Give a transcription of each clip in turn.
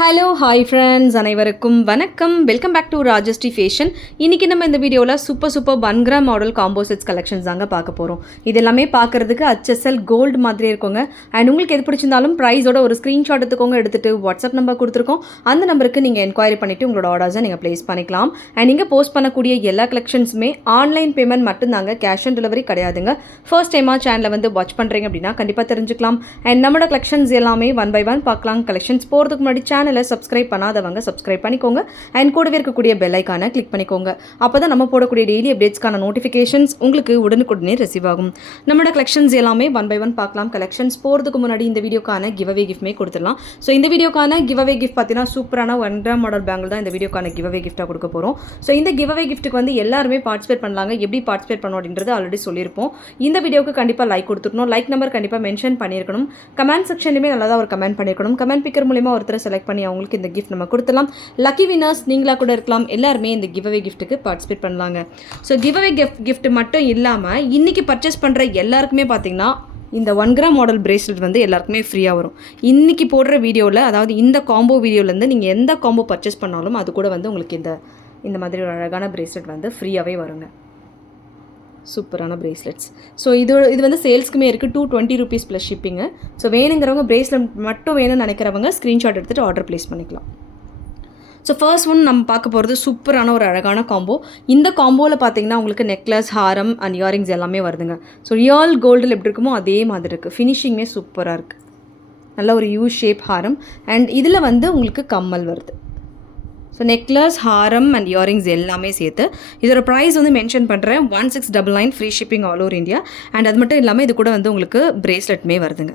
Hello hi friends, அனைவருக்கும் வணக்கம். Welcome back to Rajashree fashion. இன்றைக்கி நம்ம இந்த வீடியோவில் super 1 gram model combo sets collections தாங்க பார்க்க போகிறோம். இது எல்லாமே பார்க்குறதுக்கு HSL கோல்டு மாதிரி இருக்குங்க. அண்ட் உங்களுக்கு எது பிடிச்சிருந்தாலும் ப்ரைஸோட ஒரு ஸ்க்ரீன்ஷாட் எடுத்துகிட்டு வாட்ஸ்அப் நம்பர் கொடுத்துருக்கோம். அந்த நம்பருக்கு நீங்கள் என்கொயரி பண்ணிவிட்டு உங்களோட ஆர்டர்ஸை நீங்கள் ப்ளேஸ் பண்ணிக்கலாம். அண்ட் நீங்கள் போஸ்ட் பண்ணக்கூடிய எல்லா கலெக்ஷன்ஸுமே ஆன்லைன் பேமெண்ட் மட்டும்தாங்க, கேஷ் ஆன் டெலிவரி கிடையாதுங்க. ஃபர்ஸ்ட் டைமாக சேனலை வந்து வாட்ச் பண்ணுறீங்க அப்படின்னா கண்டிப்பாக தெரிஞ்சுக்கலாம். அண்ட் நம்மளோட கலெக்ஷன்ஸ் எல்லாமே 1 by 1 பார்க்கலாம். கலெக்ஷன்ஸ் போகிறதுக்கு முன்னாடி சேனலை சப்ஸ்கிரைப் பண்ணாதவங்க சப்ஸ்கிரைப் பண்ணிக்கோங்க. அண்ட் கூடவே இருக்கக்கூடிய பெல் ஐக்கானை கிளிக் பண்ணிக்கோங்க. அப்போ தான் நம்ம போடக்கூடிய டெய்லி அப்டேட்ஸ்க்கான நோட்டிஃபிகேஷன்ஸ் உங்களுக்கு உடனுக்குடனே ரிசீவ் ஆகும். நம்மளோட கலெக்ஷன்ஸ் எல்லாமே 1 by 1 பார்க்கலாம். கலெக்ஷன்ஸ் போகிறதுக்கு முன்னாடி இந்த வீடியோக்கான கிவ் அவே கிஃப்ட்மே கொடுத்துடலாம். ஸோ இந்த வீடியோக்கான கிவ் அவே கிஃப்ட் பார்த்தீங்கன்னா சூப்பரான 1 கிராம் மாடல் பேங்கிள் தான் இந்த வீடியோக்கான கிவ் அவே கிஃப்ட்டாக கொடுக்க போகிறோம். ஸோ இந்த கிவ் அவே கிஃப்ட்டுக்கு வந்து எல்லாருமே பார்ட்டிசிபேட் பண்ணலாங்க. எப்படி பார்ட்டிசிபேட் பண்ணணும் அப்படின்றது ஆல்ரெடி சொல்லியிருப்போம். இந்த வீடியோக்கு கண்டிப்பாக லைக் கொடுத்துருக்கணும். லைக் நம்பர் கண்டிப்பாக மென்ஷன் பண்ணியிருக்கணும். கமெண்ட் செக்ஷன்லையுமே நல்லா தான் ஒரு கமெண்ட் பண்ணியிருக்கணும். கமெண்ட் பிக்கர் மூலிமா ஒருத்தரை செலக்ட் பண்ணி அவங்களுக்கு இந்த கிஃப்ட் நம்ம கொடுத்துலாம். லக்கி வினர்ஸ் நீங்களா கூட இருக்கலாம். எல்லாருமே இந்த கிவ் அவே கிஃப்ட்டுக்கு பார்ட்டிசிபேட் பண்ணலாங்க. ஸோ கிவ் அவே கிஃப்ட் மட்டும் இல்லாமல் இன்றைக்கி பர்ச்சேஸ் பண்ணுற எல்லாருக்குமே பார்த்தீங்கன்னா இந்த 1 கிராம் மாடல் பிரேஸ்லெட் வந்து எல்லாருக்குமே ஃப்ரீயாக வரும். இன்றைக்கி போடுற வீடியோவில், அதாவது இந்த காம்போ வீடியோலேருந்து நீங்கள் எந்த காம்போ பர்ச்சேஸ் பண்ணாலும் அது கூட வந்து உங்களுக்கு இந்த மாதிரி ஒரு அழகான பிரேஸ்லெட் வந்து ஃப்ரீயாகவே வருங்க. சூப்பரான பிரேஸ்லெட்ஸ். ஸோ இது வந்து சேல்ஸ்க்குமே இருக்குது. 220 rupees ப்ளஸ் ஷிப்பிங்கு. ஸோ வேணுங்கிறவங்க பிரேஸ்லெட் மட்டும் வேணும்னு நினைக்கிறவங்க ஸ்க்ரீன்ஷாட் எடுத்துகிட்டு ஆர்டர் ப்ளேஸ் பண்ணிக்கலாம். ஸோ ஃபர்ஸ்ட் ஒன் நம்ம பார்க்க போகிறது சூப்பரான ஒரு அழகான காம்போ. இந்த காம்போவில் பார்த்தீங்கன்னா உங்களுக்கு நெக்லஸ், ஹாரம் அண்ட் இயரிங்ஸ் எல்லாமே வருதுங்க. ஸோ ரியல் கோல்டில் எப்படி இருக்குமோ அதே மாதிரி இருக்குது. ஃபினிஷிங்குமே சூப்பராக இருக்குது. நல்ல ஒரு யூ ஷேப் ஹாரம். அண்ட் இதில் வந்து உங்களுக்கு கம்மல் வருது. So necklace, Haram and earrings எல்லாமே சேர்த்து இதோட ப்ரைஸ் வந்து மென்ஷன் பண்ணுறேன். 1699 free shipping all over India. And அது மட்டும் இல்லாமல் இது கூட வந்து உங்களுக்கு பிரேஸ்லெட்மே வருதுங்க.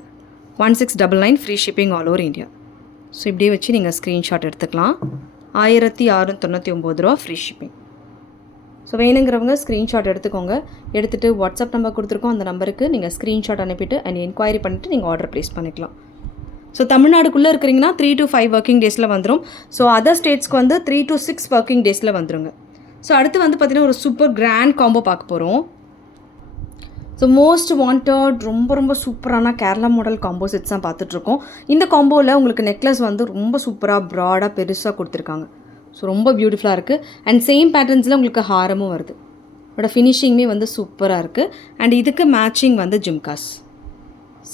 1699 free shipping all over India. So இப்படியே வச்சு நீங்கள் ஸ்க்ரீன்ஷாட் எடுத்துக்கலாம். 1699 ரூபா ஃப்ரீ ஷிப்பிங். ஸோ வேணுங்கிறவங்க ஸ்க்ரீன்ஷாட் எடுத்துக்கோங்க. எடுத்துகிட்டு வாட்ஸ்அப் நம்பர் கொடுத்துருக்கோம். அந்த நம்பருக்கு நீங்கள் ஸ்க்ரீன்ஷாட் அனுப்பிட்டு அண்ட் என்கொயரி பண்ணிவிட்டு நீங்கள் ஆர்டர் ப்ளேஸ் பண்ணிக்கலாம். ஸோ தமிழ்நாடுக்குள்ளே இருக்கிறீங்கன்னா 3 to 5 ஒர்க்கிங் டேஸில் வந்துடும். ஸோ அதர் ஸ்டேட்ஸ்க்கு வந்து 3 to 6 ஒர்க்கிங் டேஸில் வந்துடுங்க. ஸோ அடுத்து வந்து பார்த்திங்கன்னா ஒரு சூப்பர் கிராண்ட் காம்போ பார்க்க போகிறோம். ஸோ மோஸ்ட் வாண்டட் ரொம்ப சூப்பரான கேரளா மாடல் காம்போ செட்ஸ் தான் பார்த்துட்ருக்கோம். இந்த காம்போவில் உங்களுக்கு நெக்லஸ் வந்து ரொம்ப சூப்பராக ப்ராடாக பெருசாக கொடுத்துருக்காங்க. ஸோ ரொம்ப பியூட்டிஃபுல்லாக இருக்குது. அண்ட் சேம் பேட்டர்ன்ஸில் உங்களுக்கு ஹாரமும் வருது. இதோட ஃபினிஷிங்குமே வந்து சூப்பராக இருக்குது. அண்ட் இதுக்கு மேட்சிங் வந்து ஜிம்காஸ்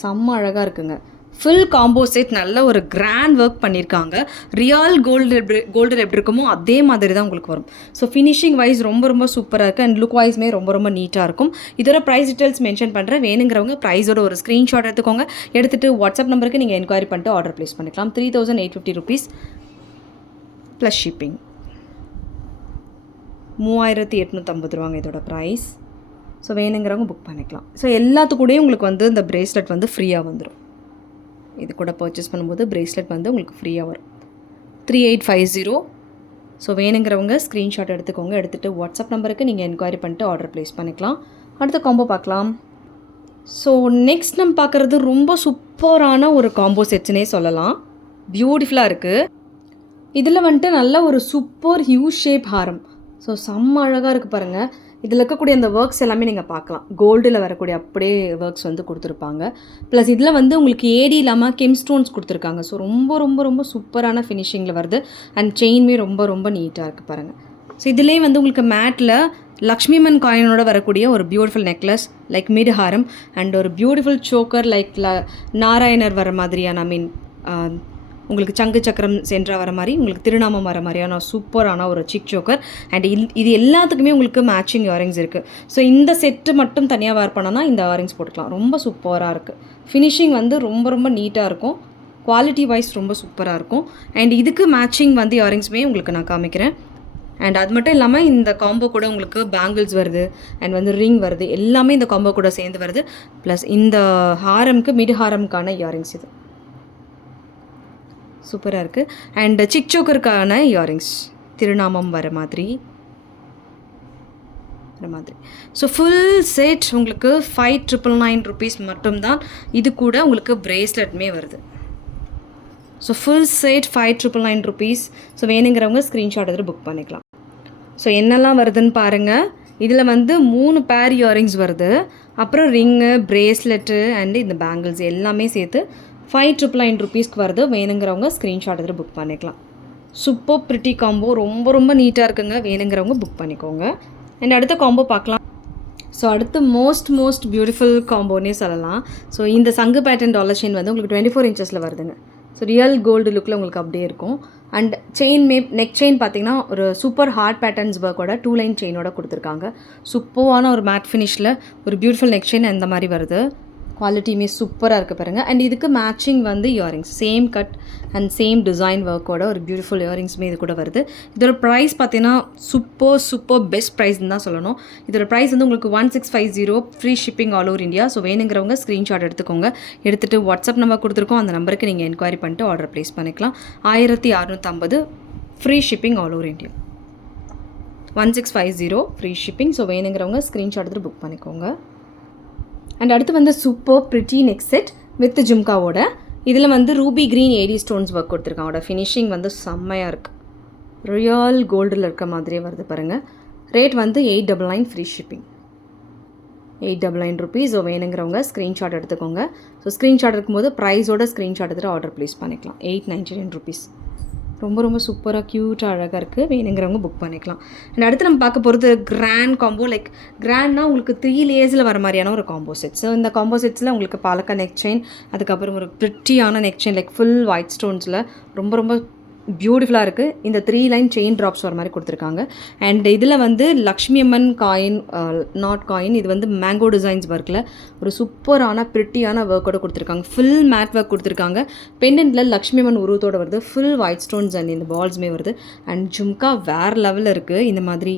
செம்ம அழகாக இருக்குங்க. ஃபுல் காம்போ செட் நல்ல ஒரு கிராண்ட் ஒர்க் பண்ணியிருக்காங்க. ரியல் கோல்டு எப்படி இருக்குமோ அதே மாதிரி தான் உங்களுக்கு வரும். ஸோ ஃபினிஷிங் வைஸ் ரொம்ப சூப்பராக இருக்குது. அண்ட் லுக் வைஸ்மே ரொம்ப நீட்டாக இருக்கும். இதோட ப்ரைஸ் டீட்டெயில்ஸ் மென்ஷன் பண்ணுறேன். வேணுங்கிறவங்க ப்ரைஸோட ஒரு ஸ்க்ரீன்ஷாட் எடுத்துக்கோங்க. எடுத்துகிட்டு வாட்ஸ்அப் நம்பருக்கு நீங்கள் என்கொயரி பண்ணிட்டு ஆர்டர் ப்ளேஸ் பண்ணிக்கலாம். 3850 rupees ப்ளஸ் ஷிப்பிங். 3850 ரூபாங்க இதோட ப்ரைஸ். ஸோ வேணுங்கிறவங்க புக் பண்ணிக்கலாம். ஸோ எல்லாத்துக்கூடயும் உங்களுக்கு வந்து இந்த பிரேஸ்லெட் வந்து ஃப்ரீயாக வந்துடும். இது கூட பர்ச்சேஸ் பண்ணும்போது பிரேஸ்லெட் வந்து உங்களுக்கு ஃப்ரீயாக வரும். 3850. ஸோ வேணுங்கிறவங்க ஸ்க்ரீன்ஷாட் எடுத்துக்கோங்க. எடுத்துகிட்டு வாட்ஸ்அப் நம்பருக்கு நீங்கள் என்கொயரி பண்ணிட்டு ஆர்டர் ப்ளேஸ் பண்ணிக்கலாம். அடுத்த காம்போ பார்க்கலாம். ஸோ நெக்ஸ்ட் நம்ம பார்க்குறது ரொம்ப சூப்பரான ஒரு காம்போ செட்ஸ்னே சொல்லலாம். பியூட்டிஃபுல்லாக இருக்குது. இதில் வந்துட்டு நல்ல ஒரு சூப்பர் ஹியூஜ் ஷேப் ஹாரம். ஸோ செம்ம அழகாக இருக்குது பாருங்கள். இதில் இருக்கக்கூடிய அந்த ஒர்க்ஸ் எல்லாமே நீங்கள் பார்க்கலாம். கோல்டில் வரக்கூடிய அப்படியே ஒர்க்ஸ் வந்து கொடுத்துருப்பாங்க. ப்ளஸ் இதில் வந்து உங்களுக்கு ஏடி இல்லாமல் கெம் ஸ்டோன்ஸ் கொடுத்துருக்காங்க. ஸோ ரொம்ப சூப்பரான ஃபினிஷிங்கில் வருது. அண்ட் செயின்மே ரொம்ப நீட்டாக இருக்குது பாருங்கள். ஸோ இதிலே வந்து உங்களுக்கு மேட்டில் லக்ஷ்மிமன் காயினோட வரக்கூடிய ஒரு beautiful necklace like mid Haram and ஒரு பியூட்டிஃபுல் சோக்கர் லைக் நாராயணர் வர மாதிரியான உங்களுக்கு சங்கு சக்கரம் சென்றா வர மாதிரி, உங்களுக்கு திருநாமம் வர மாதிரியான சூப்பரான ஒரு சிக் சோக்கர். அண்ட் இது எல்லாத்துக்குமே உங்களுக்கு மேட்சிங் இயரிங்ஸ் இருக்குது. ஸோ இந்த செட்டு மட்டும் தனியாக வேர் பண்ணோன்னா இந்த இயரிங்ஸ் போட்டுக்கலாம். ரொம்ப சூப்பராக இருக்குது. ஃபினிஷிங் வந்து ரொம்ப நீட்டாக இருக்கும். குவாலிட்டி வைஸ் ரொம்ப சூப்பராக இருக்கும். அண்ட் இதுக்கு மேட்சிங் வந்து இயரிங்ஸுமே உங்களுக்கு நான் காமிக்கிறேன். அண்ட் அது மட்டும் இல்லாமல் இந்த காம்போ கூட உங்களுக்கு பேங்கிள்ஸ் வருது அண்ட் வந்து ரிங் வருது. எல்லாமே இந்த காம்போ கூட சேர்ந்து வருது. ப்ளஸ் இந்த ஹாரம்க்கு மிட் ஹாரம்க்கான இயரிங்ஸ் இது சூப்பராக இருக்குது. அண்ட் சிக் சோக்கருக்கான இயரிங்ஸ் திருநாமம் வர மாதிரி. ஸோ ஃபுல் செட் உங்களுக்கு 5999 rupees மட்டும்தான். இது கூட உங்களுக்கு பிரேஸ்லெட்மே வருது. So full set 5999 rupees. So வேணுங்கிறவங்க ஸ்க்ரீன்ஷாட் எடுத்து புக் பண்ணிக்கலாம். ஸோ என்னெல்லாம் வருதுன்னு பாருங்கள். இதில் வந்து 3 பேர் இயரிங்ஸ் வருது. அப்புறம் ரிங்கு, பிரேஸ்லெட்டு அண்டு இந்த பேங்கிள்ஸ் எல்லாமே சேர்த்து 5,999 ருபீஸ்க்கு வருது. வேணுங்கிறவங்க ஸ்க்ரீன்ஷாட் எடுத்து புக் பண்ணிக்கலாம். சூப்பர் பிரிட்டி காம்போ, ரொம்ப ரொம்ப நீட்டாக இருக்குங்க. வேணுங்கிறவங்க புக் பண்ணிக்கோங்க. அண்ட் அடுத்த காம்போ பார்க்கலாம். ஸோ அடுத்து மோஸ்ட் பியூட்டிஃபுல் காம்போன்னே சொல்லலாம். ஸோ இந்த சங்கு பேட்டர்ன் டாலர் செயின் வந்து உங்களுக்கு 24 இன்ச்சஸில் வருதுங்க. ஸோ ரியல் கோல்டு லுக்கில் உங்களுக்கு அப்படியே இருக்கும். அண்ட் செயின் நெக் செயின் பார்த்தீங்கன்னா ஒரு சூப்பர் ஹார்ட் பேட்டர்ன்ஸ் ஒர்க்கோட 2 லைன் செயினோட கொடுத்துருக்காங்க. சூப்பரான ஒரு மேட் ஃபினிஷில் ஒரு பியூட்டிஃபுல் நெக் செயின் அந்த மாதிரி வருது. குவாலிட்டியுமே சூப்பராக இருக்குது பாருங்கள். அண்ட் இதுக்கு மேட்சிங் வந்து earrings same cut and same design ஒர்க்கோட ஒரு பியூட்டிஃபுல் இயரிங்ஸுமே இது கூட வருது. இதோட ப்ரைஸ் பார்த்தீங்கன்னா சூப்பர் பெஸ்ட் ப்ரைஸ்ன்னு தான் சொல்லணும். இதோட ப்ரைஸ் வந்து உங்களுக்கு 1650 free shipping all over India. So வேணுங்கிறவங்க ஸ்க்ரீன்ஷாட் எடுத்துக்கோங்க. எடுத்துகிட்டு வாட்ஸ்அப் நம்பர் கொடுத்துருக்கோம், அந்த நம்பருக்கு நீங்கள் என்கொயரி பண்ணிட்டு ஆர்டர் ப்ளேஸ் பண்ணிக்கலாம். 1650 free shipping all over India. 1650 free shipping. So வேணுங்கிறவங்க ஸ்க்ரீன்ஷாட் எடுத்து புக் பண்ணிக்கோங்க. அண்ட் அடுத்து வந்து super pretty neck set with ஜும்காவோட. இதில் வந்து ruby green AD stones work கொடுத்துருக்காங்க. அதோட ஃபினிஷிங் வந்து செம்மையாக இருக்குது. ரியல் கோல்டில் இருக்க மாதிரியே வருது பாருங்கள். ரேட் வந்து 899 ஃப்ரீ ஷிப்பிங். 899 ருபீஸ். ஸோ வேணுங்கிறவங்க ஸ்க்ரீன்ஷாட் எடுத்துக்கோங்க. ஸோ ஸ்க்ரீன்ஷாட் இருக்கும்போது ப்ரைஸோட ஸ்க்ரீன்ஷாட் எடுத்துகிட்டு ஆர்டர் ப்ளேஸ் பண்ணிக்கலாம். 899 ருபீஸ். ரொம்ப சூப்பராக க்யூட்டாக அழகாக இருக்குது. வேணுங்கிறவங்க புக் பண்ணிக்கலாம். அண்ட் அடுத்து நம்ம பார்க்க போகிறது கிராண்ட் காம்போ. லைக் கிராண்ட்னா உங்களுக்கு 3 லேயர்ஸில் வர மாதிரியான ஒரு காம்போ செட். ஸோ இந்த காம்போ செட்ஸில் உங்களுக்கு பாலக்கா நெக் செயின், அதுக்கப்புறம் ஒரு பிரிட்டியான neck chain like full white ஸ்டோன்ஸில் ரொம்ப பியூட்டிஃபுல்லாக இருக்குது. இந்த 3 லைன் செயின் ட்ராப்ஸ் வர மாதிரி கொடுத்துருக்காங்க. அண்ட் இதில் வந்து லக்ஷ்மி அம்மன் காயின், நாட் காயின், இது வந்து மேங்கோ டிசைன்ஸ் ஒர்க்கில் ஒரு சூப்பரான பிரிட்டியான ஒர்க்கோட கொடுத்துருக்காங்க. ஃபுல் மேட் ஒர்க் கொடுத்துருக்காங்க. பெண்டன்ட்டில் லக்ஷ்மி அம்மன் உருவத்தோடு வருது. ஃபுல் ஒயிட் ஸ்டோன்ஸ் அண்ட் இந்த பால்ஸுமே வருது. அண்ட் ஜும்கா வேறு லெவலில் இருக்குது. இந்த மாதிரி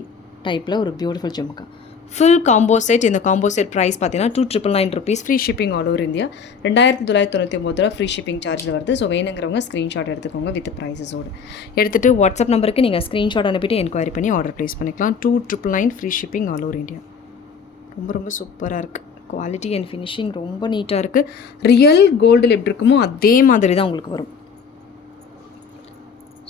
டைப்பில் ஒரு beautiful jhumka full combo set. இந்த காம்போ செட் ப்ரைஸ் பார்த்தீங்கன்னா 2,999 rupees free shipping all over India. 2,999 free shipping சார்ஜில் வருது. ஸோ வேணுங்கிறவங்க ஸ்க்ரீன்ஷாட் எடுத்துக்கோங்க வித் ப்ரைஸஸோடு. எடுத்துகிட்டு வாட்ஸ்அப் நம்பருக்கு நீங்கள் ஸ்க்ரீன்ஷாட் அனுப்பிட்டு என்கொயரி பண்ணி ஆர்டர் ப்ளேஸ் பண்ணிக்கலாம். 2,999 free shipping all over India. ரொம்ப சூப்பராக இருக்குது. குவாலிட்டி அண்ட் ஃபினிஷிங் ரொம்ப நீட்டாக இருக்குது. ரியல் கோல்டில் எப்படி இருக்குமோ அதே மாதிரி தான் உங்களுக்கு வரும்.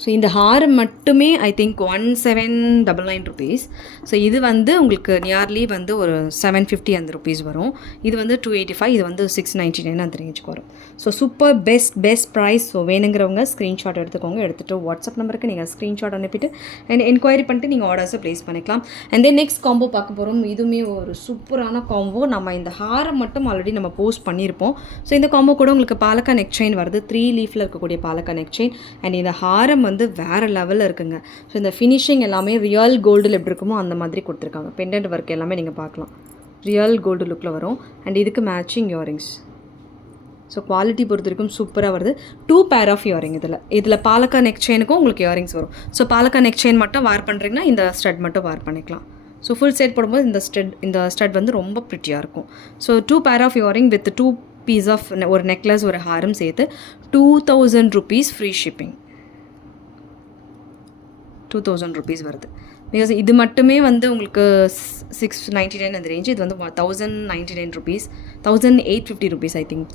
ஸோ இந்த ஹாரம் மட்டுமே ஐ திங்க் 1799 ருபீஸ். ஸோ இது வந்து உங்களுக்கு நியர்லி வந்து ஒரு 750 அந்த ருபீஸ் வரும். இது வந்து 285, இது வந்து 699 அந்த ரேஞ்சுக்கு வரும். So super best price. So வேணுங்கிறவங்க ஸ்க்ரீன்ஷாட் எடுத்துக்கோங்க. எடுத்துகிட்டு வாட்ஸ்அப் நம்பருக்கு நீங்கள் ஸ்க்ரீன்ஷாட் அனுப்பிட்டு என்கொயரி பண்ணிட்டு நீங்கள் ஆர்டர்ஸை ப்ளேஸ் பண்ணிக்கலாம். அண்ட் தென் நெக்ஸ்ட் காம்போ பார்க்க போகிறோம். இதுவுமே ஒரு சூப்பரான காம்போ. நம்ம இந்த ஹாரம் மட்டும் ஆல்ரெடி நம்ம போஸ்ட் பண்ணியிருப்போம். ஸோ இந்த காம்போ கூட உங்களுக்கு பாலக்கா நெக் செயின் வருது. 3 லீஃபில் இருக்கக்கூடிய பாலக்கா நெக் செயின். அண்ட் இந்த ஹாரம் வந்து வேறு லெவலில் இருக்குங்க. ஸோ இந்த ஃபினிஷிங் எல்லாமே ரியல் கோல்டில் எப்படி இருக்குமோ அந்த மாதிரி கொடுத்துருக்காங்க. பெண்டன்ட் ஒர்க் எல்லாமே நீங்கள் பார்க்கலாம். ரியல் கோல்டு லுக்கில் வரும். அண்ட் இதுக்கு மேட்சிங் இயரிங்ஸ். ஸோ குவாலிட்டி பொறுத்த வரைக்கும் சூப்பராக வருது. 2 பேர் ஆஃப் இயரிங். இதில் பாலக்கா நெக் செயினுக்கும் உங்களுக்கு இயரிங்ஸ் வரும். ஸோ பாலக்கா நெக் செயின் மட்டும் வேர் பண்ணுறீங்கன்னா இந்த ஸ்டட் மட்டும் வேர் பண்ணிக்கலாம். ஸோ ஃபுல் செட் போடும்போது இந்த ஸ்டட் வந்து ரொம்ப ப்ரிட்டியாக இருக்கும். So 2 pair of earring with 2 piece of ஒரு நெக்லஸ் ஒரு ஹாரம் சேர்த்து 2000 ருபீஸ் ஃப்ரீ ஷிப்பிங். 2000 ருபீஸ் வருது. பிகாஸ் இது மட்டுமே வந்து உங்களுக்கு 699 அந்த ரேஞ்சு. இது வந்து 1099 rupees, 1850 rupees I think.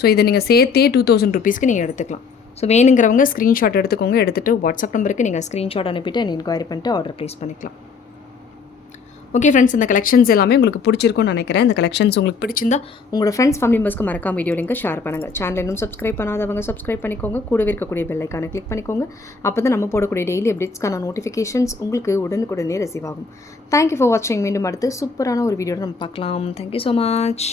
So இதை நீங்கள் சேர்த்தே 2000 ருபீஸ்க்கு நீங்கள் எடுத்துக்கலாம். ஸோ வேணுங்கிறவங்க ஸ்க்ரீன்ஷாட் எடுத்துக்கோங்க. எடுத்துகிட்டு வாட்ஸ்அப் நம்பருக்கு நீங்கள் ஸ்க்ரீன்ஷாட் அனுப்பிட்டு என்கொயரி பண்ணிட்டு ஆர்டர் ப்ளேஸ் பண்ணிக்கலாம். ஓகே ஃப்ரெண்ட்ஸ், இந்த கலெக்ஷன்ஸ் எல்லாமே உங்களுக்கு பிடிச்சிருக்கும்னு நினைக்கிறேன். இந்த கலெக்ஷன்ஸ் உங்களுக்கு பிடிச்சிருந்தா உங்களோட ஃப்ரெண்ட்ஸ் ஃபேமிலி மெம்பர்ஸ்க்கு மறக்காம வீடியோ லிங்கை ஷேர் பண்ணுங்கள். சேனல் இன்னும் சப்ஸ்கிரைப் பண்ணாதவங்க சப்ஸ்கிரைப் பண்ணிக்கோங்க. கூடவே இருக்கக்கூடிய பெல் ஐக்கானை கிளிக் பண்ணிக்கோங்க. அப்போ தான் நம்ம போடக்கூடிய டெய்லி அப்டேட்ஸ்க்கான நோட்டிஃபிகேஷன்ஸ் உங்களுக்கு உடனுக்குடனே ரிசீவ் ஆகும். தேங்க்யூ ஃபார் வாட்சிங். மீண்டும் அடுத்து சூப்பரான ஒரு வீடியோட நம்ம பார்க்கலாம். Thank you so much.